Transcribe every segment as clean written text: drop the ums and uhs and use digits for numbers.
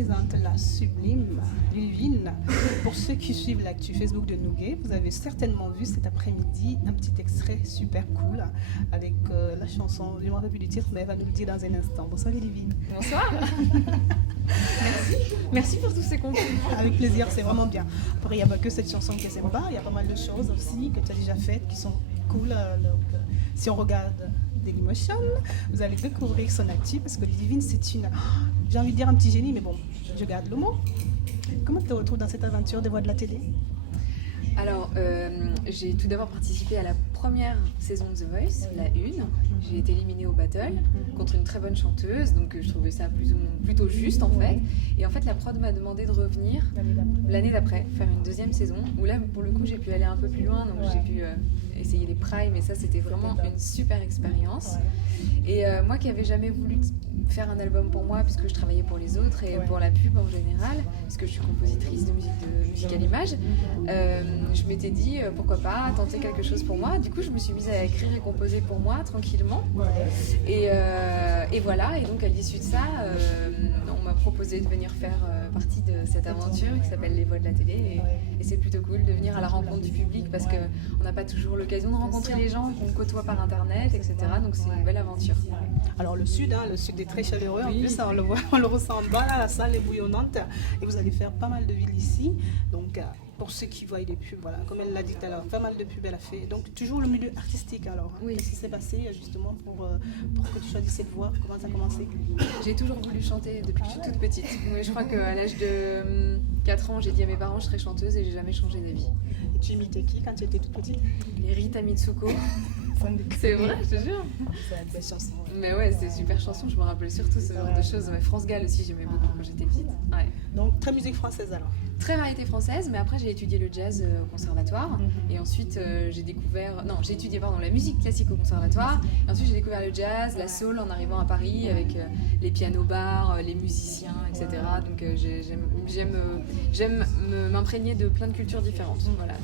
présente la sublime Ludivine. Pour ceux qui suivent l'actu Facebook de Nouguet, vous avez certainement vu cet après-midi un petit extrait super cool avec la chanson, je ne me rappelle plus du titre, mais elle va nous le dire dans un instant. Bonsoir Ludivine. Bonsoir. Merci pour tous ces compliments. Avec plaisir, c'est vraiment bien. Après, il n'y a pas que cette chanson qui est sympa, il y a pas mal de choses aussi que tu as déjà faites qui sont cool. Si on regarde Dailymotion, vous allez découvrir son actu parce que Ludivine, c'est une, j'ai envie de dire un petit génie, mais bon, je garde le mot. Comment tu te retrouves dans cette aventure des voix de la télé? Alors, j'ai tout d'abord participé à la première saison de The Voice, la 1. J'ai été éliminée au battle contre une très bonne chanteuse, donc je trouvais ça plutôt juste en fait. Et en fait, la prod m'a demandé de revenir l'année d'après, faire une deuxième saison, où là, pour le coup, j'ai pu aller un peu plus loin, donc j'ai pu essayer les primes, et ça, c'était vraiment une super expérience. Et moi qui n'avais jamais voulu faire un album pour moi, puisque je travaillais pour les autres et pour la pub en général, puisque je suis compositrice de musique à l'image, je m'étais dit pourquoi pas tenter quelque chose pour moi. Du coup, je me suis mise à écrire et composer pour moi tranquillement. Et voilà, et donc à l'issue de ça, on m'a proposé de venir faire partie de cette aventure qui s'appelle Les Voix de la télé. Et c'est plutôt cool de venir à la rencontre du public parce qu'on n'a pas toujours l'occasion de rencontrer les gens qu'on côtoie par internet, etc. Donc c'est une belle aventure. Alors le sud est très chaleureux, en plus on le voit, on le ressent en bas, là, la salle est bouillonnante et vous allez faire pas mal de villes ici. Donc pour ceux qui voient les pubs, voilà, comme elle l'a dit tout à l'heure, pas mal de pubs elle a fait. Donc toujours le milieu artistique alors. Oui. Qu'est-ce qui s'est passé justement pour que tu choisisses cette voix? Comment ça a commencé? J'ai toujours voulu chanter depuis que je suis toute petite. Mais je crois qu'à l'âge de 4 ans, j'ai dit à mes parents que je serais chanteuse et j'ai jamais changé d'avis. Et tu imitais qui quand tu étais toute petite? Les Rita Mitsuko. C'est vrai, je te jure. C'est une belle chanson. Mais ouais, c'était une super chanson, je me rappelle surtout ce genre de choses. Ouais, France Gall aussi, j'aimais beaucoup quand j'étais petite. Ouais. Donc très musique française alors? Très variété française, mais après j'ai étudié le jazz au conservatoire. Et ensuite j'ai étudié la musique classique au conservatoire. Et ensuite j'ai découvert le jazz, la soul en arrivant à Paris avec les pianos bars, les musiciens, etc. Donc j'aime m'imprégner de plein de cultures différentes. Voilà.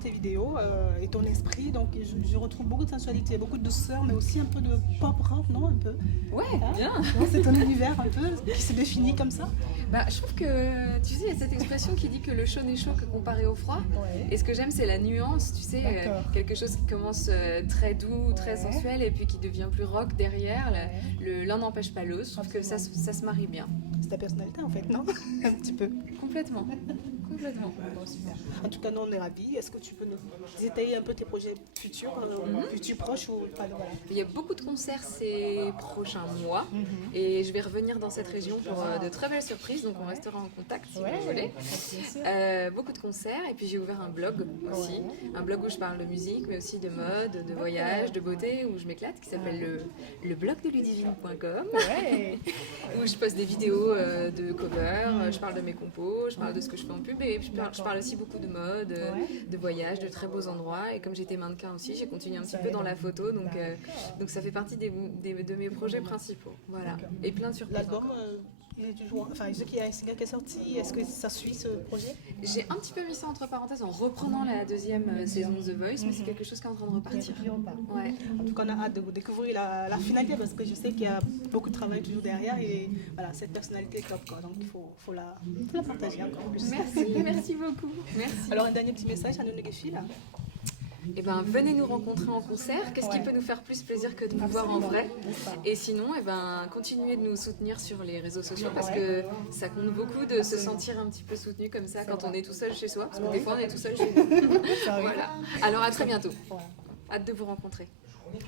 Tes vidéos et ton esprit, donc je retrouve beaucoup de sensualité, beaucoup de douceur, mais aussi un peu de pop rock, non? Un peu. Ouais, bien. C'est ton univers un peu qui se définit comme ça. Bah, je trouve que, tu sais, il y a cette expression qui dit que le chaud n'est chaud que comparé au froid. Et ce que j'aime, c'est la nuance, tu sais, quelque chose qui commence très doux, très sensuel, et puis qui devient plus rock derrière. L'un n'empêche pas l'autre. Je trouve que ça se marie bien. C'est ta personnalité en fait, non? Un petit peu. Complètement. Bon, super. En tout cas, nous, on est ravis. Est-ce que tu peux nous détailler un peu tes projets futurs, futurs proches ou pas? Voilà. Il y a beaucoup de concerts ces prochains mois et je vais revenir dans cette région pour de très belles surprises, donc on restera en contact si vous voulez. Beaucoup de concerts et puis j'ai ouvert un blog aussi, un blog où je parle de musique mais aussi de mode, de voyage, de beauté, où je m'éclate, qui s'appelle le blog de ludivine.com où je poste des vidéos de cover, je parle de mes compos, je parle de ce que je fais en pub et je parle aussi beaucoup de mode, de voyage, de très beaux endroits. Et comme j'étais mannequin aussi, j'ai continué un petit peu dans la photo, donc ça fait partie de mes projets principaux. Voilà. Et plein de surprises. L'album, encore. il est toujours. Enfin, je sais qu'il y a un single qui est sorti. Est-ce que ça suit ce projet? J'ai un petit peu mis ça entre parenthèses en reprenant la deuxième saison de The Voice, mais c'est quelque chose qui est en train de repartir. Ouais. En tout cas, on a hâte de découvrir la finalité parce que je sais qu'il y a beaucoup de travail toujours derrière et voilà, cette personnalité est top, quoi. Donc il faut la partager encore plus. Merci beaucoup. Merci. Alors, un dernier petit message à nos négociés là. Eh ben, venez nous rencontrer en concert. Qu'est-ce qui peut nous faire plus plaisir que de vous voir en vrai? Et sinon, eh ben, continuez de nous soutenir sur les réseaux sociaux parce que ça compte beaucoup de se sentir un petit peu soutenu comme ça quand on est tout seul chez soi. Parce que des fois, on est tout seul chez nous. Voilà. Alors, à très bientôt. Hâte de vous rencontrer.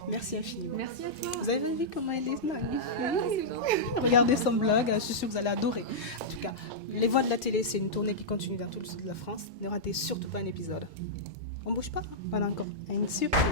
Merci infiniment. Merci à toi. Vous avez vu comment elle est magnifique? Regardez son blog, je suis sûre que vous allez adorer. En tout cas, Les Voix de la télé, c'est une tournée qui continue dans tout le sud de la France. Ne ratez surtout pas un épisode. On bouge pas, voilà encore une surprise.